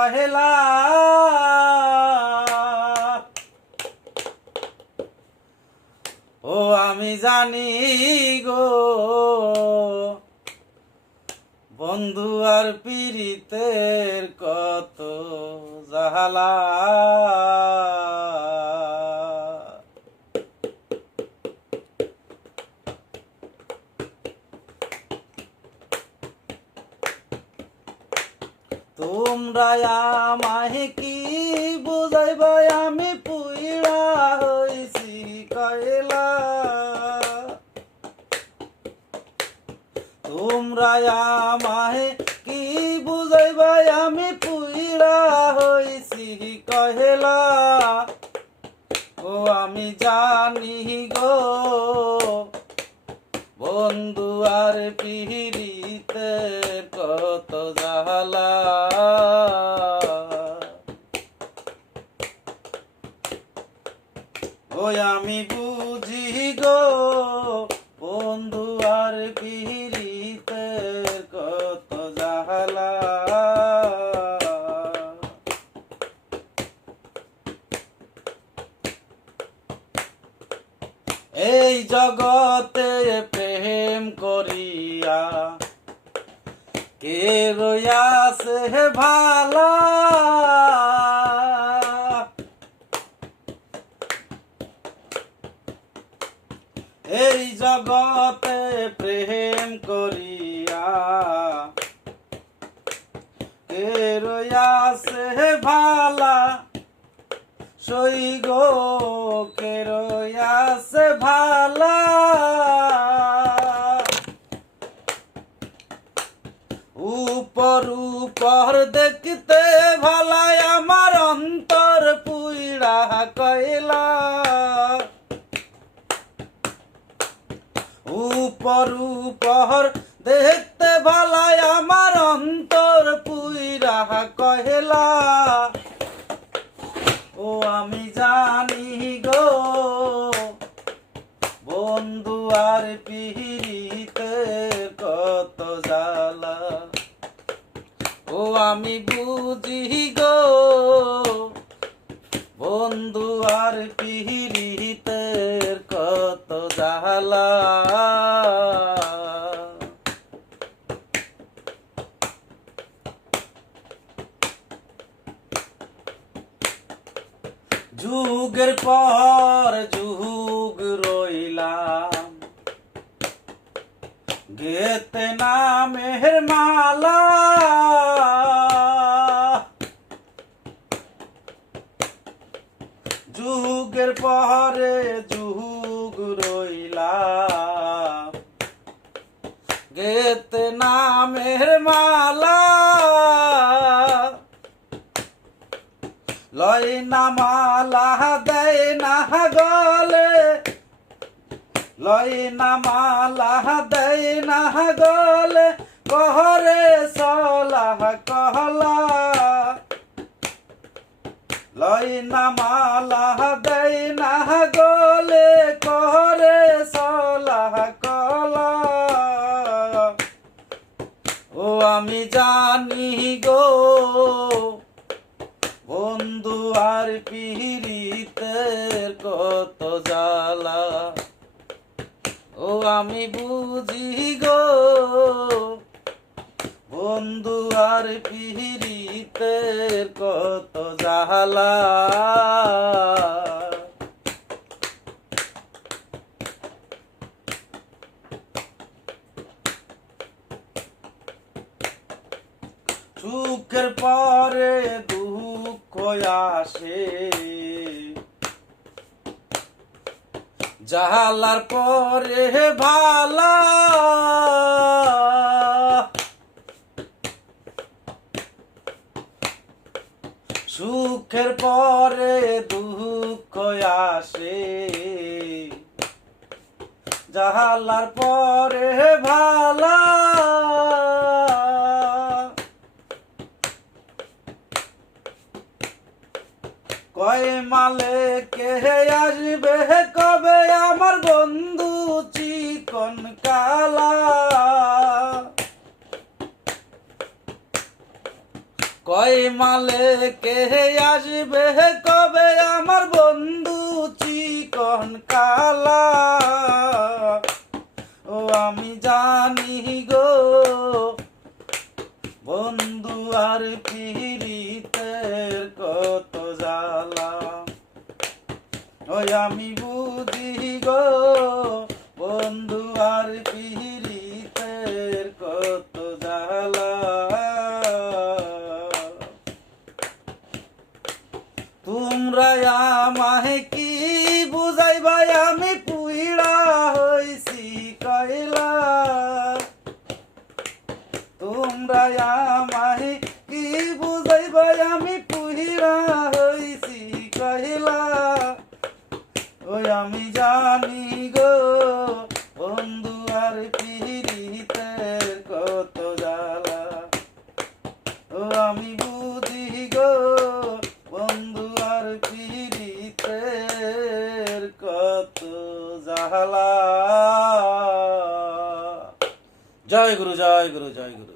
কহেলা ও আমি জানি গো বন্ধু আর পীড়িতের কত জাহালা তোমরা আমায় কি বুঝাইবা আমি পুইড়া হইছি কয়লা তোমরা আমায় কি বুঝাইবা আমি পুইড়া হইছি কয়লা ও আমি জানি গো বন্ধু আর পীড়িতের কত জালা ওই আমি বুঝি গো বন্ধু আর পীড়িতের কত জালা এই জগতে প্রেম করিয়া কে রয়াছে ভালা এই জগতে প্রেম করিয়া কে রয়াছে ভালা সই গো কে রয়াছে ভালা উপর উপর দেখতে ভালাই আমার অন্তর পুইড়া কয়লা উপর উপর দেখতে ভালাই আমার অন্তর পুইড়া কয়লা ও আমি জানি গো বন্ধু আর পীড়িতের কত জালা ও আমি বুঝি গো বন্ধু আর পীড়িতের কত জালা যুগের পর যুগ রইলাম গেতে নামের মালা যুগের পরে যুগ রইলাম গেতে নামের মালা লয় না মালা দেয় না গলে লয় না মালা দেয় না গলে কহরে সলা কহলা লয় না মালা দেয় না গলে কহরে সলা কলা ও আমি জানি গো বন্ধু আর পীড়িতের কত জালা ও আমি বুঝি গো বন্ধু আর পীড়িতের কত জালা সুখের পরে দুঃখ আসে জালার পরে ভালা সুখের পরে দুঃখ আসে জালার পরে ভালা কয় মালে কে আসবে কবে আমার বন্ধু চিকন কালা কয় মালে কে আসবে কবে আমার বন্ধু চিকন কালা, ও আমি জানি গো বন্ধু আর পীড়িতের কত জ্বালা, ওই আমি বুঝি গো বন্ধু আর পীড়িতের কত জ্বালা। তোমরা আমায় কি বুঝাইবা আমি পুইড়া হইছি কয়লা, তোমরা আমায় কি বুঝাইবা আমি পুইড়া হইছি কয়লা, ওই আমি জানি গো বন্ধু আর পীড়িতের কত জ্বালা, ও আমি বুঝি গো বন্ধু আর পীড়িতের কত জ্বালা। জয় গুরু, জয় গুরু, জয় গুরু।